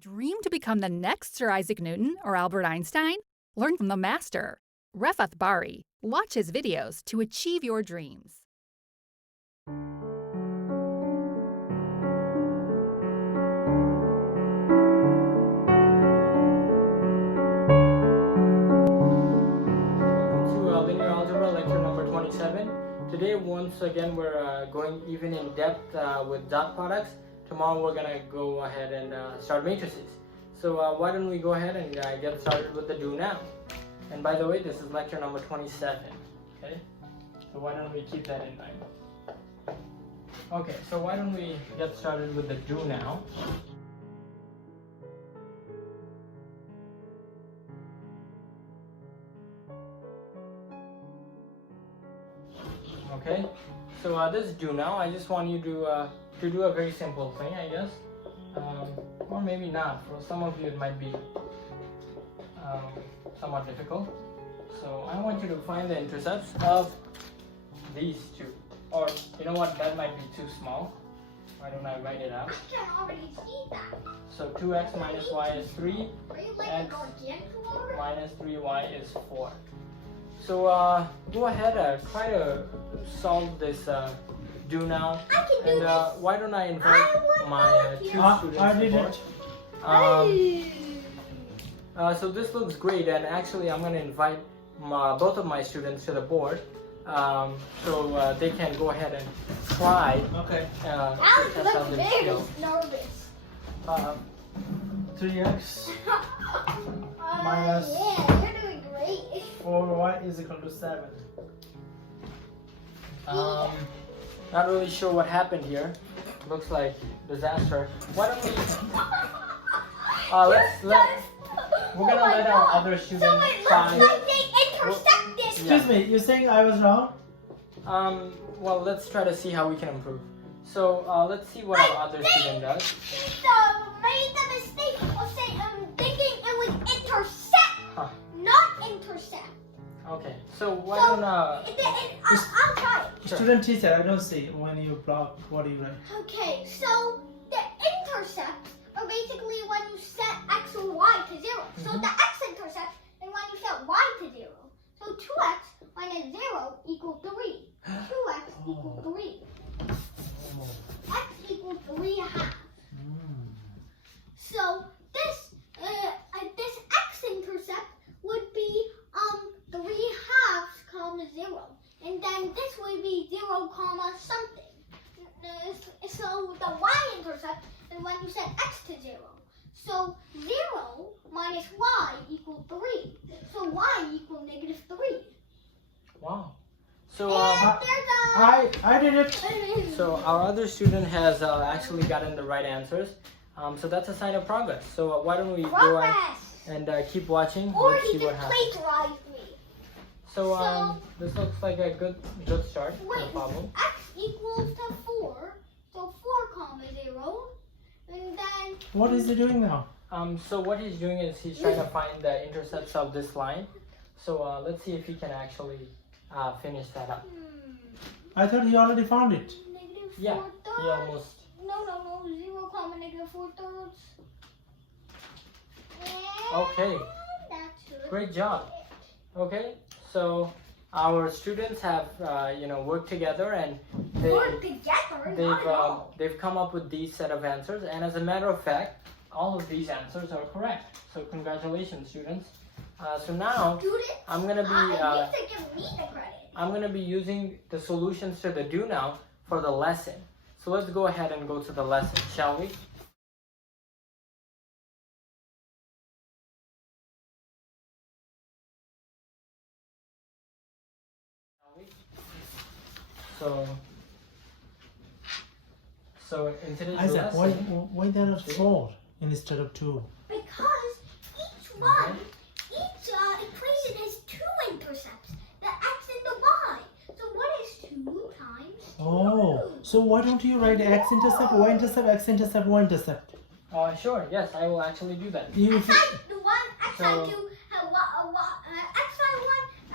Dream to become the next Sir Isaac Newton or Albert Einstein? Learn from the master. Refath Bari. Watch his videos to achieve your dreams. Welcome to Linear Algebra lecture number 27. Today, once again, we're going even in depth with dot products. Tomorrow, we're gonna go ahead and start matrices. So why don't we go ahead and get started with the do now? And by the way, this is lecture number 27. Okay, so why don't we keep that in mind? Okay, so why don't we get started with the do now? Okay, so this do now. I just want you to do a very simple thing, I guess, or maybe not. For some of you, it might be somewhat difficult. So I want you to find the intercepts of these two, or you know what? That might be too small. Why don't I write it out? I can already see that. So 2x minus y is 3. X minus 3y is 4. So go ahead and try to solve this do now. And why don't I invite my two students I did aboard? it. So this looks great, and actually I'm going to invite both of my students to the board so they can go ahead and try Okay. to Alex test out looks their very skills. nervous. 3x minus Yeah, you're doing great. 4y is equal to 7. Not really sure what happened here. Looks like disaster. Why don't we we're gonna let our other students So it try. looks like they intercepted. Excuse me, you're saying I was wrong? Well, let's try to see how we can improve. So let's see what our other student does. Made the mistake of saying thinking it was intercept, Huh. not intercept. Okay. So why So, don't I'll try it. Sure. Student teacher, I don't see when you block, what do you write? Okay, so the intercepts are basically when you set x or y to 0. So the x-intercept is when you set y to 0. So 2x minus 0 equals 3. 2x equals 3. X equals 3.5. So this x-intercept would be 3/2 comma 0. And then this would be 0 comma something. So the y-intercept is when you set x to 0. So 0 minus y equals 3. So y equals -3. wow. So And there's I did it. so our other student has actually gotten the right answers. So that's a sign of progress. So why don't we go on progress. and keep watching? Or Let's he see what just happens. plagiarized me. So this looks like a good start to the Wait, problem. x equals to 4. So 4 comma 0. And then What is he doing now? So what he's doing is he's trying to find the intercepts of this line. So let's see if he can actually finish that up. I thought he already found it. negative 4 Yeah, thirds. he almost. No, 0 comma -4 thirds. Okay. That's it. Great job. Okay, so our students have worked together, and Work together, not at all. they've come up with these set of answers, and as a matter of fact, all of these answers are correct. So congratulations, students. So now Students, I'm gonna be you need to give me the credit. I'm gonna be using the solutions to the do now for the lesson. So let's go ahead and go to the lesson, shall we? So in today's Isaac, lesson, why there are 4 instead of 2? Because each equation has 2 intercepts, the x and the y. So what is 2 times 2? Oh, so why don't you write x-intercept, y-intercept, x-intercept, y-intercept? sure, yes, I will actually do that. If you, The one x I do, x I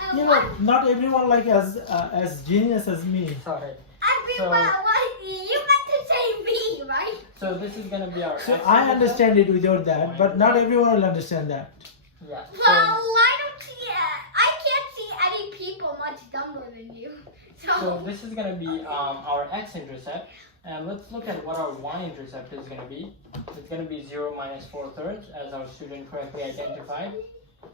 one, you know, not everyone like as genius as me. Sorry. everyone. You meant to say me, right? So this is gonna be our. So x I intercept. understand it without that, but not everyone will understand that. Yeah. Well, I don't see I can't see any people much dumber than you. So this is gonna be our x-intercept, and let's look at what our y-intercept is gonna be. It's gonna be 0 minus 4/3, as our student correctly identified.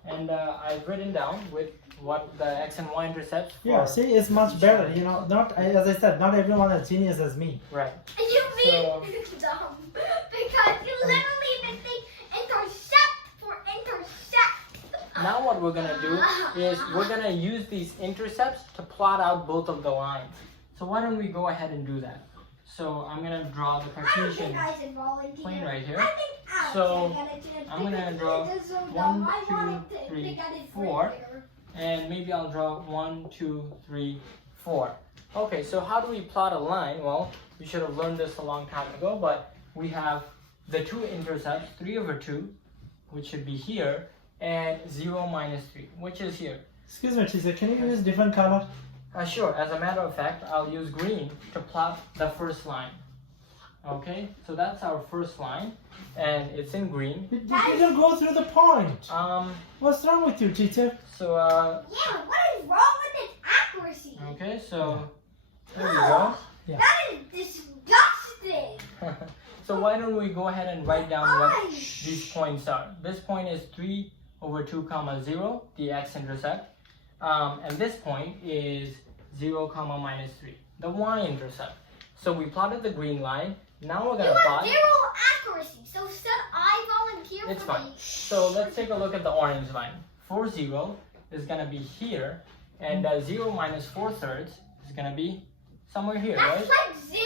And I've written down with what the x and y intercepts. Yeah, see, it's much better. You know, not as I said, not everyone is genius as me. Right. You mean So- dumb because you literally the thing intercept for intercept. Now what we're gonna do is we're gonna use these intercepts to plot out both of the lines. So why don't we go ahead and do that? So I'm gonna draw the I don't Cartesian think I should volunteer. plane right here. I think Alex So, should get a chance I'm gonna because draw this is so 1, dumb. I 2, wanted to 3, get his 4. friend there. And maybe I'll draw 1, 2, 3, 4. Okay, so how do we plot a line? Well, you should have learned this a long time ago, but we have the two intercepts, 3/2, which should be here, and 0 minus 3, which is here. Excuse me, teacher, can you use different color? Sure, as a matter of fact, I'll use green to plot the first line. Okay, so that's our first line, and it's in green. You didn't go through the point. Um, What's wrong with you, teacher? so, Yeah, what is wrong with its accuracy? okay, so, there we go. Yeah. That is disgusting. So why don't we go ahead and write down what Ay. these points are. This point is 3/2, 0, the x-intercept. And this point is 0, minus 3, the y-intercept. So we plotted the green line. Now we're You going to have plot. zero accuracy, so should I volunteer It's for fine. So let's take a look at the orange line. 4, 0 is going to be here. And 0 minus 4/3 is going to be somewhere here, That's right? like 0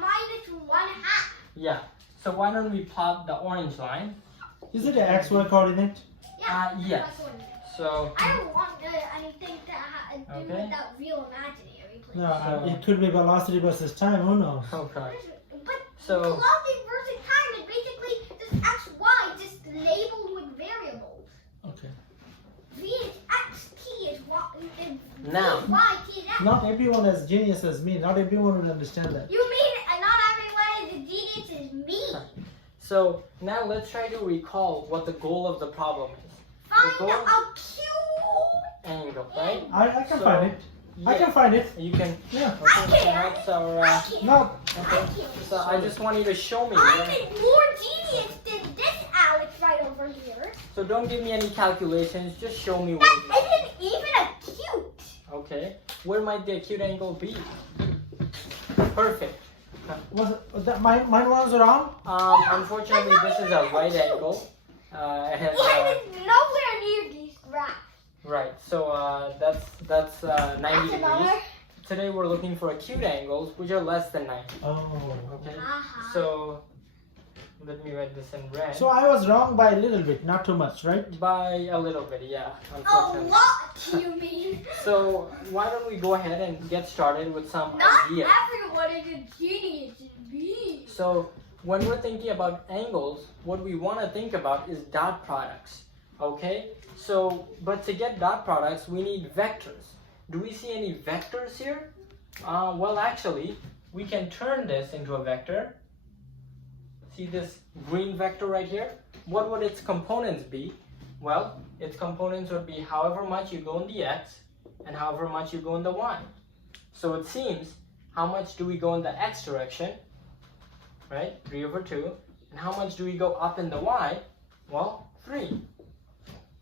minus 1/2. Yeah. So why don't we plot the orange line? Is it an XY coordinate? Yeah. Yes. that's what it is. So I don't want anything to do Okay. with that real imaginary place. No, So- it could be velocity versus time. Who knows? okay. But So velocity versus time is basically just x, y, just labeled with variables. Okay. V is x, t is y, Now. y, t is x. Not everyone is genius as me. Not everyone will understand that. You mean not everyone is a genius is me? So now let's try to recall what the goal of the problem is. Find goal- a cube. Angle, right? I can So, find it. I Yeah, can find it. you can. Yeah. Okay, so can't. that's our. I can't. No. Okay. I can't. So I just want you to show me. I'm where- more genius than this Alex right over here. So don't give me any calculations. Just show me That where. isn't even acute. Okay. Where might the acute angle be? Perfect. That mine was wrong? Unfortunately, this is a right angle. And, It is nowhere near these graphs. right. So that's 90 That's degrees. another. Today we're looking for acute angles, which are less than 90. Oh. Okay. Uh-huh. So let me write this in red. So I was wrong by a little bit, not too much, right? By a little bit, yeah. A Unfortunately. lot, you mean? So why don't we go ahead and get started with some Not ideas. everyone is a genius in me. So when we're thinking about angles, what we want to think about is dot products. Okay. So but to get dot products, we need vectors. Do we see any vectors here? Well, actually, we can turn this into a vector. See this green vector right here? What would its components be? Well, its components would be however much you go in the x and however much you go in the y. So it seems, how much do we go in the x direction? Right? 3/2. And how much do we go up in the y? Well, 3.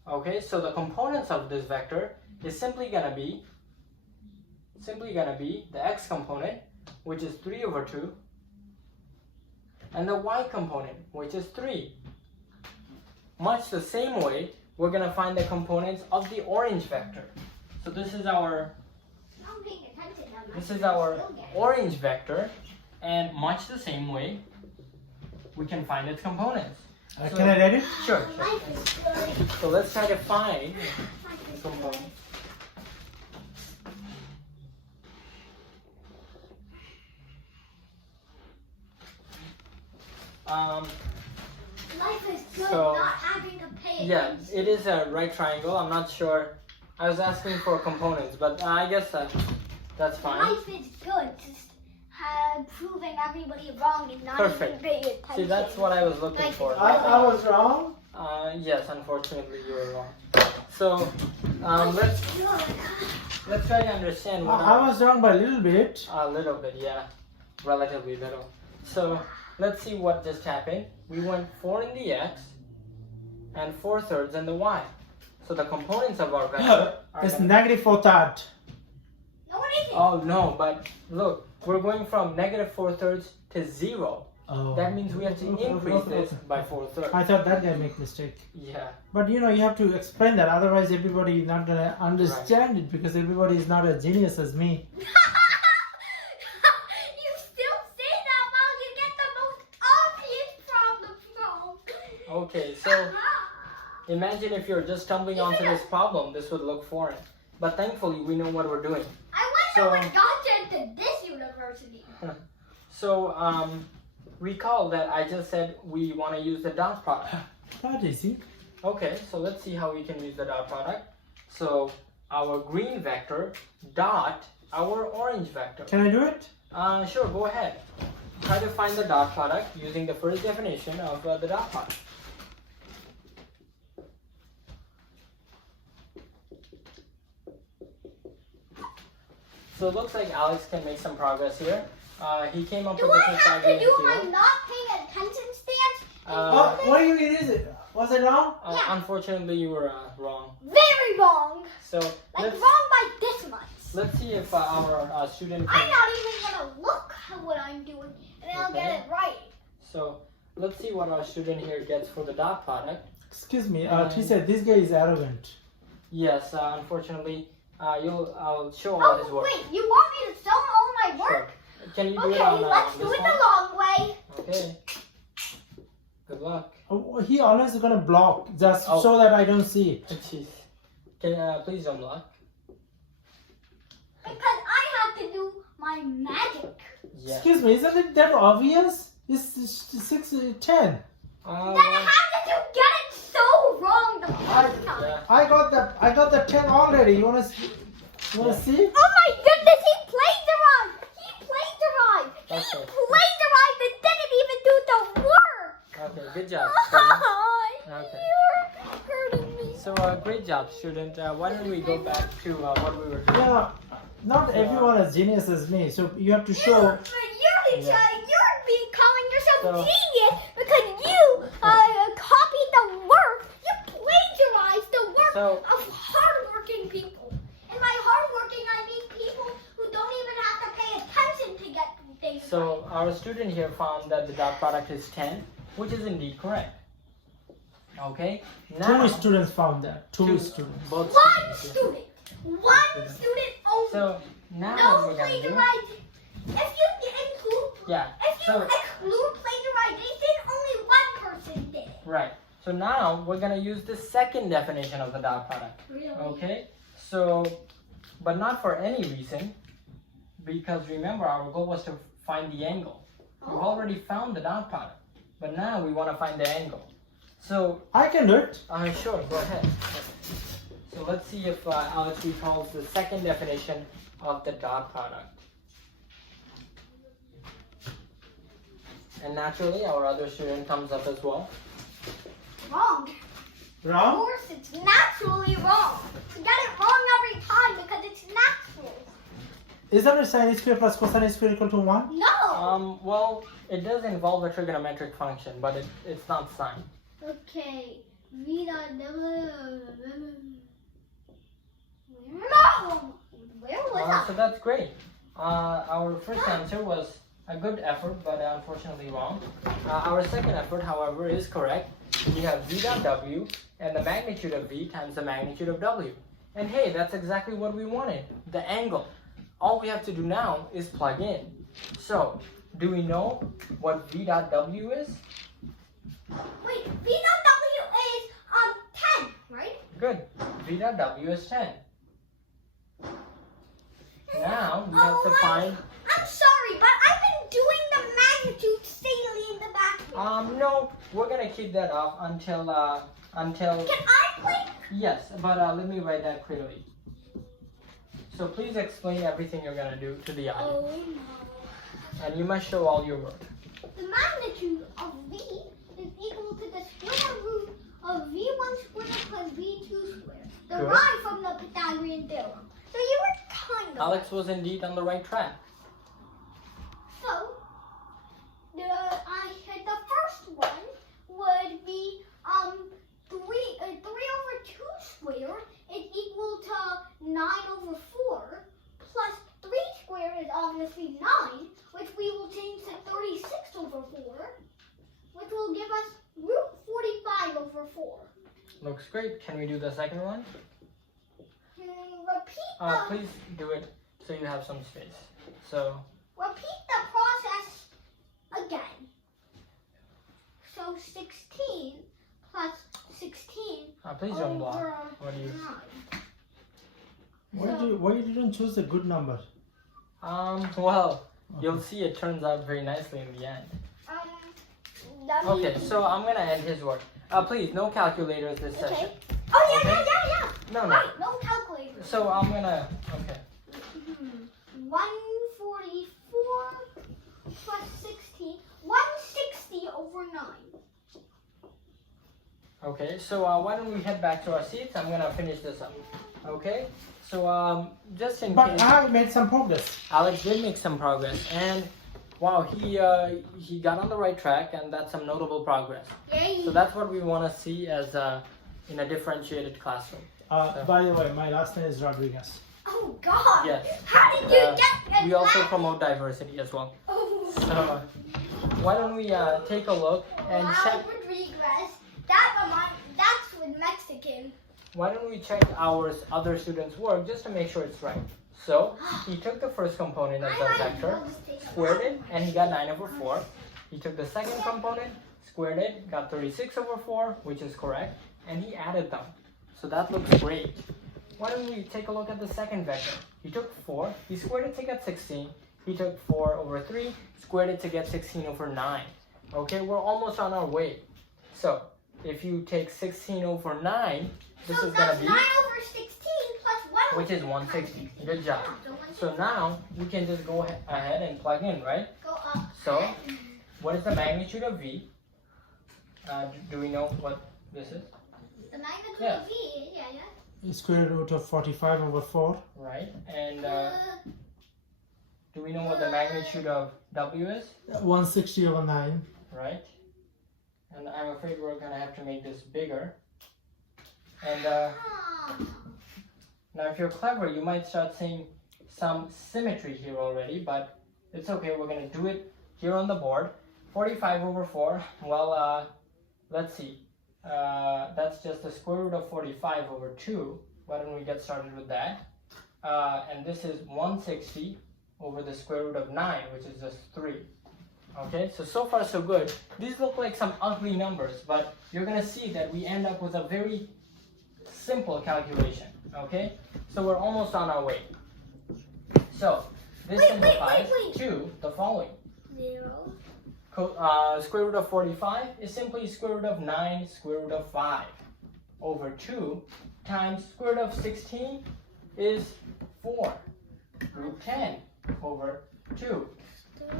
Okay, so the components of this vector is simply gonna be the x component, which is 3/2, and the y component, which is 3. Much the same way, we're gonna find the components of the orange vector. So this is our I'm paying attention. I'm not this is sure I our still get it. orange vector, and much the same way, we can find its components. So- Can I read it? Sure. Life is good. So let's try to find Life is components. good. Life is good So, not having to pay Yeah, attention. it is a right triangle. I'm not sure. I was asking for components, but I guess that's fine. Life is good just proving everybody wrong and not Perfect. even paying attention. See, that's what I was looking Like- for. I was wrong. Yes, unfortunately you were wrong. So let's try to understand what I was wrong by a little bit. a little bit, yeah, relatively little. So let's see what just happened. We went 4 in the x and 4/3 in the y. So the components of our vector are It's gonna- negative 4/3. No, it isn't. Oh no, but look, we're going from negative 4/3 to 0. Oh. That means we have to increase this by 4/3. I thought that guy make mistake. Yeah. But you know, you have to explain that. Otherwise, everybody is not gonna understand it because everybody is not as genius as me. You still say that while you get the most obvious problems wrong. Okay, so imagine if you're just stumbling onto this problem, this would look foreign. But thankfully, we know what we're doing. I wonder So- what got you into this university. So, recall that I just said we want to use the dot product. That easy. Okay, so let's see how we can use the dot product. So, our green vector dot our orange vector. Can I do it? Sure, go ahead. Try to find the dot product using the first definition of the dot product. So it looks like Alex can make some progress here. He came up Do with I the have to Pythagorean do my theorem. not paying attention stance? Uh, What do you mean? Is it? Was it wrong? Yeah. Unfortunately, you were wrong. Very wong. So Like let's wrong by this much. let's see if our student I'm can. not even gonna look at what I'm doing, and then I'll Okay. get it right. So let's see what our student here gets for the dot product. Excuse me. He said this guy is arrogant. Yes, unfortunately, I'll show all his Oh work. wait, you want me to show all my Sure. work? Can you do Okay, it on let's do this it one? the long way. Okay. Good luck. Oh, he always gonna block just Oh. so that I don't see it. Jeez. Can please don't block. Because I have to do my magic. Yeah. Excuse me. Isn't it that obvious? It's 6:10. Then how did you get it so wrong the first time? Yeah. I got the 10 already. You wanna see? Oh my goodness, he plagiarized! He plagiarized! He Okay. plagiarized and didn't even do the work! Okay. Good job. student. Okay. You're hurting me. So great job, student. Why don't we go back to what we were doing? Yeah. Not everyone as genius as me. So you have to show. You're calling yourself So- genius because you copied the work. You plagiarized the work So- of hardworking people. And by hardworking, I mean people who don't even have to pay attention to get things So our student here found that the dot product is 10, which is indeed correct. Okay. Now, Two students found that. Two Two- students. both right. One students, yeah. student. One student only. So now no what we're gonna do? plagiarizing. If you include, Yeah. if you So exclude plagiarization, only one person did it. right. So now we're gonna use the second definition of the dot product. Really? Okay. So, but not for any reason, because remember our goal was to find the angle. We've already found the dot product, but now we want to find the angle. So I can do it. sure, go ahead. So let's see if Alex recalls the second definition of the dot product. And naturally, our other student comes up as well. Wrong. Of Wrong? course, it's naturally wrong. You get it wrong every time because it's natural. Isn't it sine square plus cosine square equal to 1? No. Well, it does involve a trigonometric function, but it's not sine. Okay. No. Where was I? So that's great. Our first answer was a good effort, but unfortunately wrong. Our second effort, however, is correct. We have v dot w and the magnitude of v times the magnitude of w. And hey, that's exactly what we wanted, the angle. All we have to do now is plug in. So, do we know what v dot w is? Wait, V dot W is 10, right? Good. V dot w is 10. Now, we have to find... I'm sorry, but I've been doing the magnitude daily in the bathroom. No, we're gonna keep that off until Can I play? yes, but let me write that clearly. So please explain everything you're gonna do to the audience. Oh no. And you must show all your work. The magnitude of V is equal to the square root of V1 squared plus V2 squared, derived from the Pythagorean theorem. So you were kind of Alex was indeed on the right track. So the first one would be 3 over 2 squared is equal to 9 over 4 plus 3 squared is obviously 9, which we will change to 36 over 4, which will give us root 45 over 4. Looks great. Can we do the second one? Repeat Please do it so you have some space. So, repeat the process again. So 16 plus 16 please don't block. over What do you? 9. Why you didn't choose a good number? Well, you'll see it turns out very nicely in the end. That Okay, means- so I'm gonna end his work. Please, no calculators this Okay. session. Oh Okay. yeah. No. Right, no calculator. So I'm gonna, okay. 144 plus 16, 160 over 9. Okay, so why don't we head back to our seats? I'm gonna finish this up. Okay, so just in But case, I made some progress. Alex did make some progress, and wow, he got on the right track, and that's some notable progress. Yay. So that's what we want to see as in a differentiated classroom. By the way, my last name is Rodriguez. Oh God. Yes. How did you And, get we also that? promote diversity as well. Oh. So why don't we take a look and check? Rodriguez. That's with Mexican. Why don't we check our other students' work just to make sure it's right? So he took the first component of the vector, squared it, and he got 9 over 4. He took the second component, squared it, got 36 over 4, which is correct, and he added them. So that looks great. Why don't we take a look at the second vector? He took 4, he squared it to get 16. He took 4 over 3, squared it to get 16 over 9. Okay, we're almost on our way. So if you take 16 over 9, this So is going that's to 9 be, over 16 plus 1 over which is 160. Good job. So So now we can just go ahead and plug in, right? go up. So what is the magnitude of V? Do we know what this is? The magnitude Yeah. of V, yeah. Square root of 45 over 4. Right? And do we know what the magnitude of W is? 160 over 9. Right? And I'm afraid we're going to have to make this bigger. And now if you're clever, you might start seeing some symmetry here already, but it's okay. We're going to do it here on the board. 45 over 4. Well, let's see. That's just the square root of 45 over 2. Why don't we get started with that? And this is 160 over the square root of 9, which is just 3. Okay, so far so good. These look like some ugly numbers, but you're going to see that we end up with a very simple calculation. Okay, so we're almost on our way. So this simplifies to the following. 0. Square root of 45 is simply square root of 9 square root of 5 over 2 times square root of 16 is 4 root 10 over 2.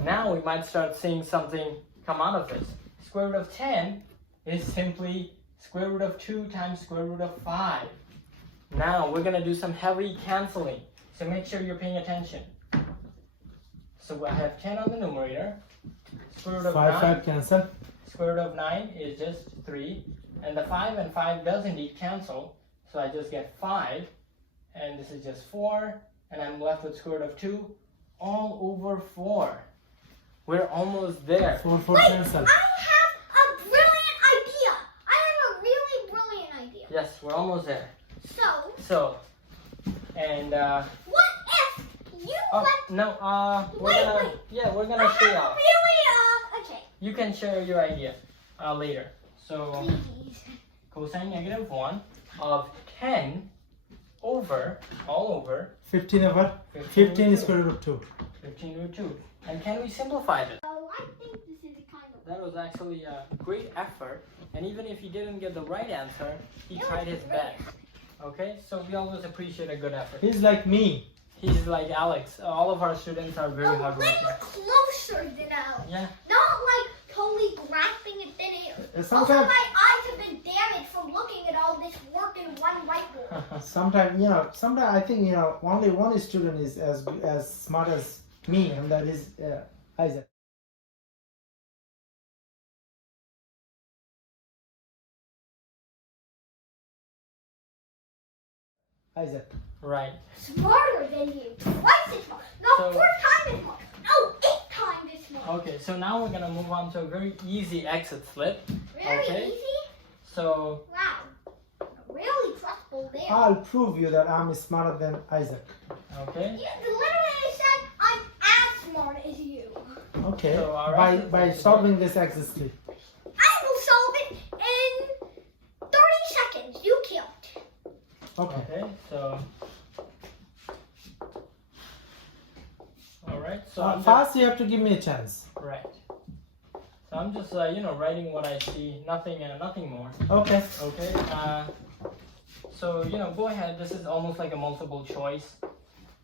Now we might start seeing something come out of this. Square root of 10 is simply square root of 2 times square root of 5. Now we're going to do some heavy canceling, so make sure you're paying attention. So I have 10 on the numerator. Square root of 5, 9. 5 cancel. Square root of 9 is just 3. And the 5 and 5 does indeed cancel. So I just get 5. And this is just 4. And I'm left with square root of 2 all over 4. We're almost there. 4, 4 Wait, cancel. I have a brilliant idea. I have a really brilliant idea. Yes, we're almost there. So, And what if you oh, let... no, we're Wait, gonna wait. yeah, we're I gonna share have out. a really, okay. You can share your idea later. So Please. cosine negative 1 of 10 over all over 15 over 15 is square root of 2. 15 root 2. And can we simplify this? So, I think this is kind of... That was actually a great effort, and even if he didn't get the right answer, he It tried was his great. best. Okay, so we always appreciate a good effort. He's like me. He's like Alex. All of our students are very A hardworking. little closer than Alex. Yeah. Not like totally grasping at thin air. Also, Sometimes, my eyes have been damaged from looking at all this work in one whiteboard. sometimes I think only one student is as smart as me, and that is Isaac. Isaac. Right. Smarter than you. Twice as smart. No, So- 4 times as smart. No, 8 times as smart. Okay, so now we're gonna move on to a very easy exit flip. Very Okay. easy? So Wow. Really trustful there. I'll prove you that I'm smarter than Isaac. okay. You literally said I'm as smart as you. Okay. So our by exit by flip is solving this exit flip. I will solve it in 30 seconds. You can't. Okay. Okay. So. All right. So I'm First, you have to give me a chance. right. So I'm just writing what I see. Nothing more. Okay. Okay. So go ahead. This is almost like a multiple choice,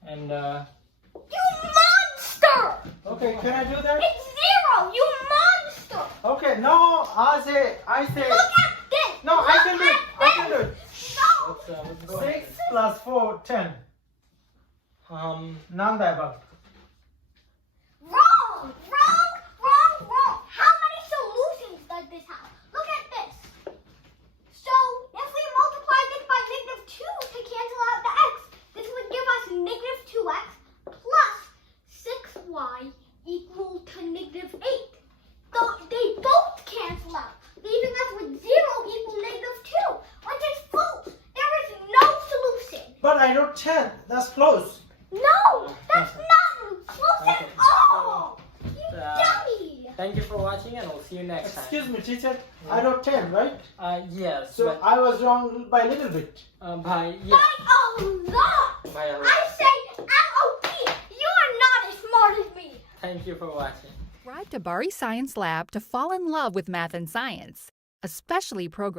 and You monster! Okay. Can I do that? It's 0. You monster! Okay. No. I say. Look at this. No, I Look can do it. at I can do this. it. No. let's go ahead. 6 plus 4, 10. None the above. Wrong. Wrong. Wrong. Wrong. How many solutions does this have? Look at this. So if we multiply this by -2 to cancel out the x, this would give us -2x plus 6y equal to -8. So they both cancel out, leaving us with 0 equal -2, which is false. There is no solution. But I wrote 10. That's close. No, that's not close Okay, at all. You uh, dummy. Thank you for watching, and we'll see you next time. Excuse me, teacher. I wrote 10, right? Yes. So but, I was wrong by a little bit. by By a lot. By a lot. I say MOP. You are not as smart as me. Thank you for watching. Subscribe to Bari Science Lab to fall in love with math and science, especially programming.